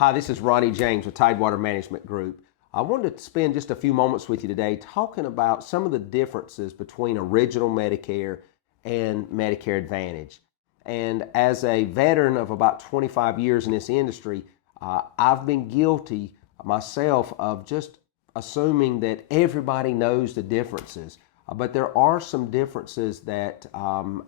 Hi, this is Ronnie James with Tidewater Management Group. I wanted to spend just a few moments with you today talking about some of the differences between original Medicare and Medicare Advantage. And as a veteran of about 25 years in this industry, I've been guilty myself of just assuming that everybody knows the differences. But there are some differences that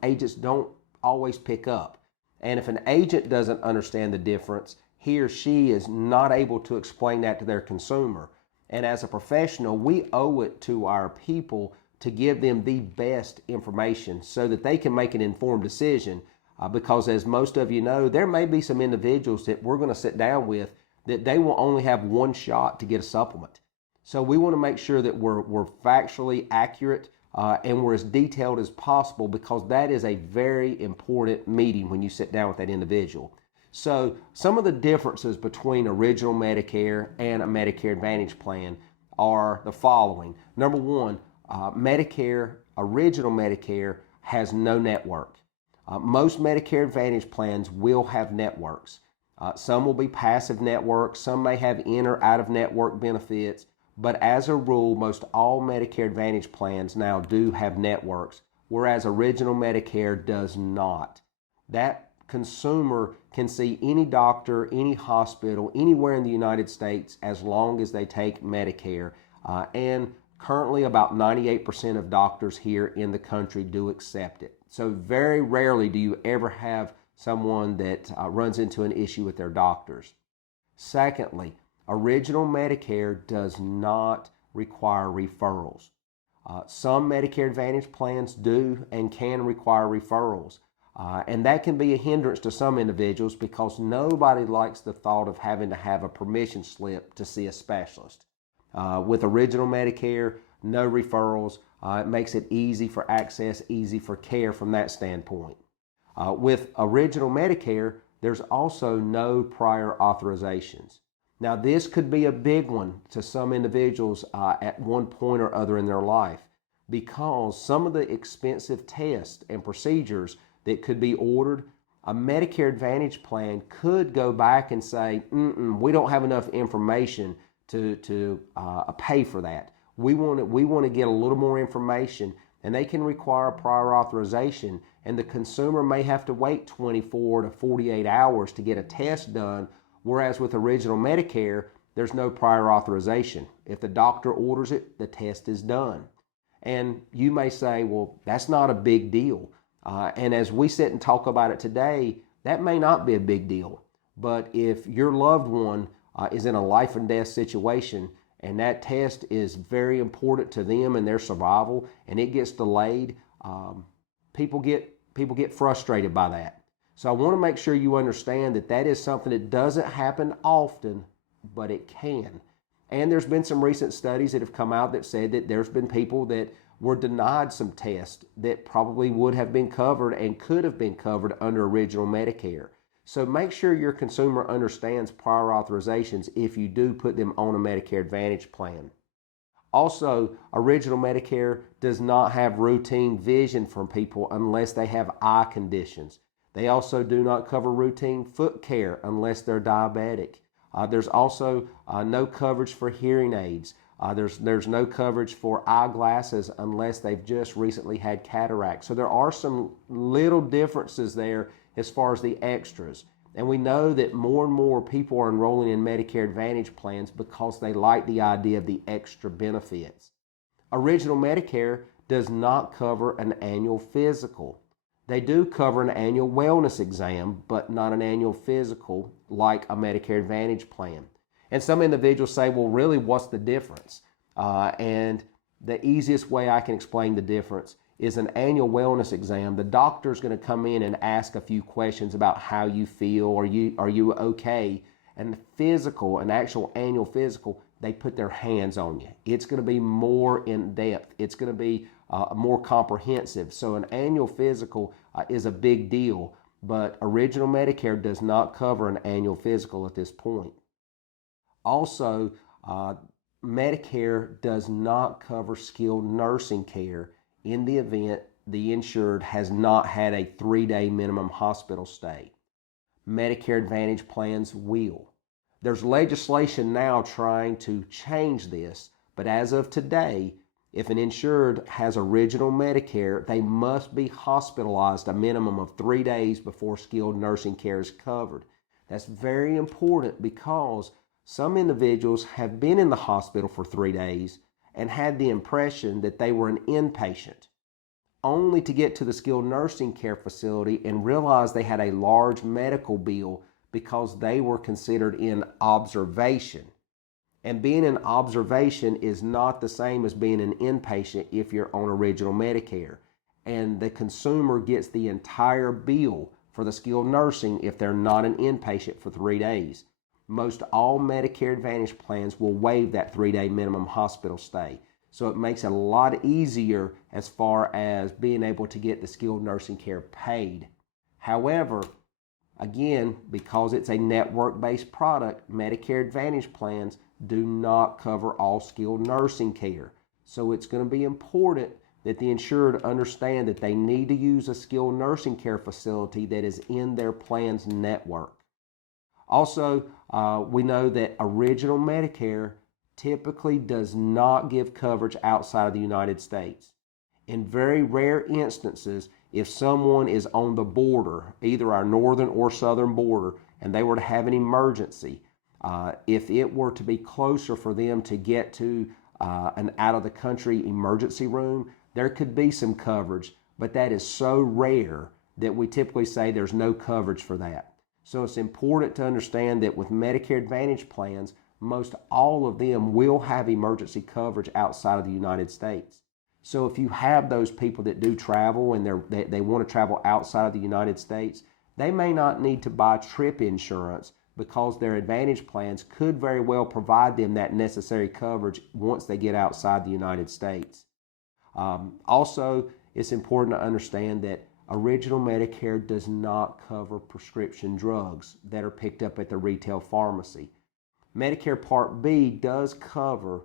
agents don't always pick up. And if an agent doesn't understand the difference, he or she is not able to explain that to their consumer. And as a professional, we owe it to our people to give them the best information so that they can make an informed decision. Because as most of you know, there may be some individuals that we're going to sit down with that they will only have one shot to get a supplement. So we want to make sure that we're factually accurate and we're as detailed as possible, because that is a very important meeting when you sit down with that individual. So some of the differences between original Medicare and a Medicare Advantage plan are the following. Number one, original Medicare has no network. Most Medicare Advantage plans will have networks. Some will be passive networks, some may have in or out of network benefits, but as a rule, most all Medicare Advantage plans now do have networks, whereas original Medicare does not. That consumer can see any doctor, any hospital, anywhere in the United States as long as they take Medicare. And currently about 98% of doctors here in the country do accept it. So very rarely do you ever have someone that runs into an issue with their doctors. Secondly, original Medicare does not require referrals. Some Medicare Advantage plans do and can require referrals. And that can be a hindrance to some individuals because nobody likes the thought of having to have a permission slip to see a specialist. With original Medicare, no referrals. It makes it easy for access, easy for care from that standpoint. With original Medicare, there's also no prior authorizations. Now, this could be a big one to some individuals at one point or other in their life, because some of the expensive tests and procedures that could be ordered, a Medicare Advantage plan could go back and say, we don't have enough information to pay for that. We want to get a little more information, and they can require a prior authorization, and the consumer may have to wait 24 to 48 hours to get a test done, whereas with original Medicare, there's no prior authorization. If the doctor orders it, the test is done. And you may say, well, that's not a big deal. And as we sit and talk about it today, that may not be a big deal. But if your loved one is in a life and death situation and that test is very important to them and their survival, and it gets delayed, people get frustrated by that. So I want to make sure you understand that that is something that doesn't happen often, but it can. And there's been some recent studies that have come out that said that there's been people that were denied some tests that probably would have been covered and could have been covered under original Medicare. So make sure your consumer understands prior authorizations if you do put them on a Medicare Advantage plan. Also, original Medicare does not have routine vision for people unless they have eye conditions. They also do not cover routine foot care unless they're diabetic. There's also no coverage for hearing aids. There's no coverage for eyeglasses unless they've just recently had cataract. So there are some little differences there as far as the extras. And we know that more and more people are enrolling in Medicare Advantage plans because they like the idea of the extra benefits. Original Medicare does not cover an annual physical. They do cover an annual wellness exam, but not an annual physical like a Medicare Advantage plan. And some individuals say, well, really, what's the difference? And the easiest way I can explain the difference is an annual wellness exam. The doctor's going to come in and ask a few questions about how you feel, are you okay? And the physical, an actual annual physical, they put their hands on you. It's going to be more in depth. It's going to be more comprehensive. So an annual physical is a big deal, but original Medicare does not cover an annual physical at this point. Also, Medicare does not cover skilled nursing care in the event the insured has not had a 3-day minimum hospital stay. Medicare Advantage plans will. There's legislation now trying to change this, but as of today, if an insured has original Medicare, they must be hospitalized a minimum of 3 days before skilled nursing care is covered. That's very important because some individuals have been in the hospital for 3 days and had the impression that they were an inpatient, only to get to the skilled nursing care facility and realize they had a large medical bill because they were considered in observation. And being in observation is not the same as being an inpatient if you're on original Medicare. And the consumer gets the entire bill for the skilled nursing if they're not an inpatient for 3 days. Most all Medicare Advantage plans will waive that 3-day minimum hospital stay. So it makes it a lot easier as far as being able to get the skilled nursing care paid. However, again, because it's a network-based product, Medicare Advantage plans do not cover all skilled nursing care. So it's going to be important that the insured understand that they need to use a skilled nursing care facility that is in their plan's network. Also, we know that original Medicare typically does not give coverage outside of the United States. In very rare instances, if someone is on the border, either our northern or southern border, and they were to have an emergency, if it were to be closer for them to get to an out-of-the-country emergency room, there could be some coverage, but that is so rare that we typically say there's no coverage for that. So it's important to understand that with Medicare Advantage plans, most all of them will have emergency coverage outside of the United States. So if you have those people that do travel and they want to travel outside of the United States, they may not need to buy trip insurance because their Advantage plans could very well provide them that necessary coverage once they get outside the United States. Also, it's important to understand that original Medicare does not cover prescription drugs that are picked up at the retail pharmacy. Medicare Part B does cover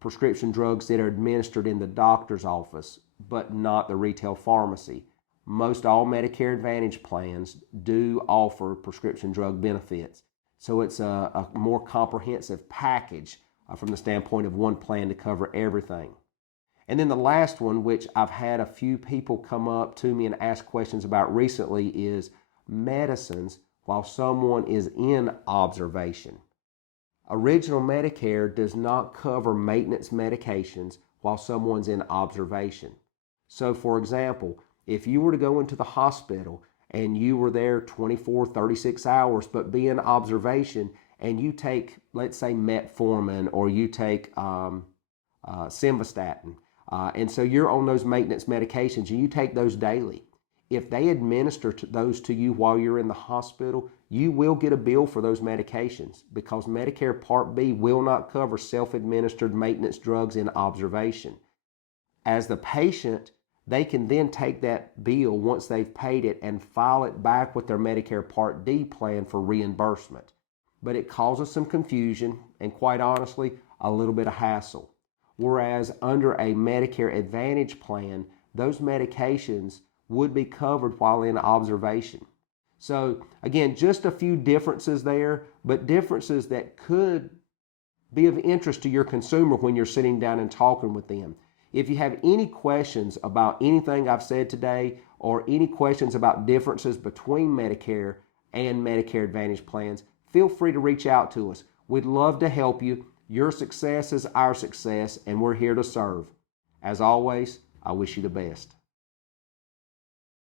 prescription drugs that are administered in the doctor's office, but not the retail pharmacy. Most all Medicare Advantage plans do offer prescription drug benefits. So it's a more comprehensive package from the standpoint of one plan to cover everything. And then the last one, which I've had a few people come up to me and ask questions about recently, is medicines while someone is in observation. Original Medicare does not cover maintenance medications while someone's in observation. So for example, if you were to go into the hospital and you were there 24, 36 hours, but be in observation and you take, let's say, metformin or you take simvastatin, and so you're on those maintenance medications and you take those daily. If they administer those to you while you're in the hospital, you will get a bill for those medications because Medicare Part B will not cover self-administered maintenance drugs in observation. As the patient, they can then take that bill once they've paid it and file it back with their Medicare Part D plan for reimbursement. But it causes some confusion and, quite honestly, a little bit of hassle. Whereas under a Medicare Advantage plan, those medications would be covered while in observation. So again, just a few differences there, but differences that could be of interest to your consumer when you're sitting down and talking with them. If you have any questions about anything I've said today or any questions about differences between Medicare and Medicare Advantage plans, feel free to reach out to us. We'd love to help you. Your success is our success, and we're here to serve. As always, I wish you the best.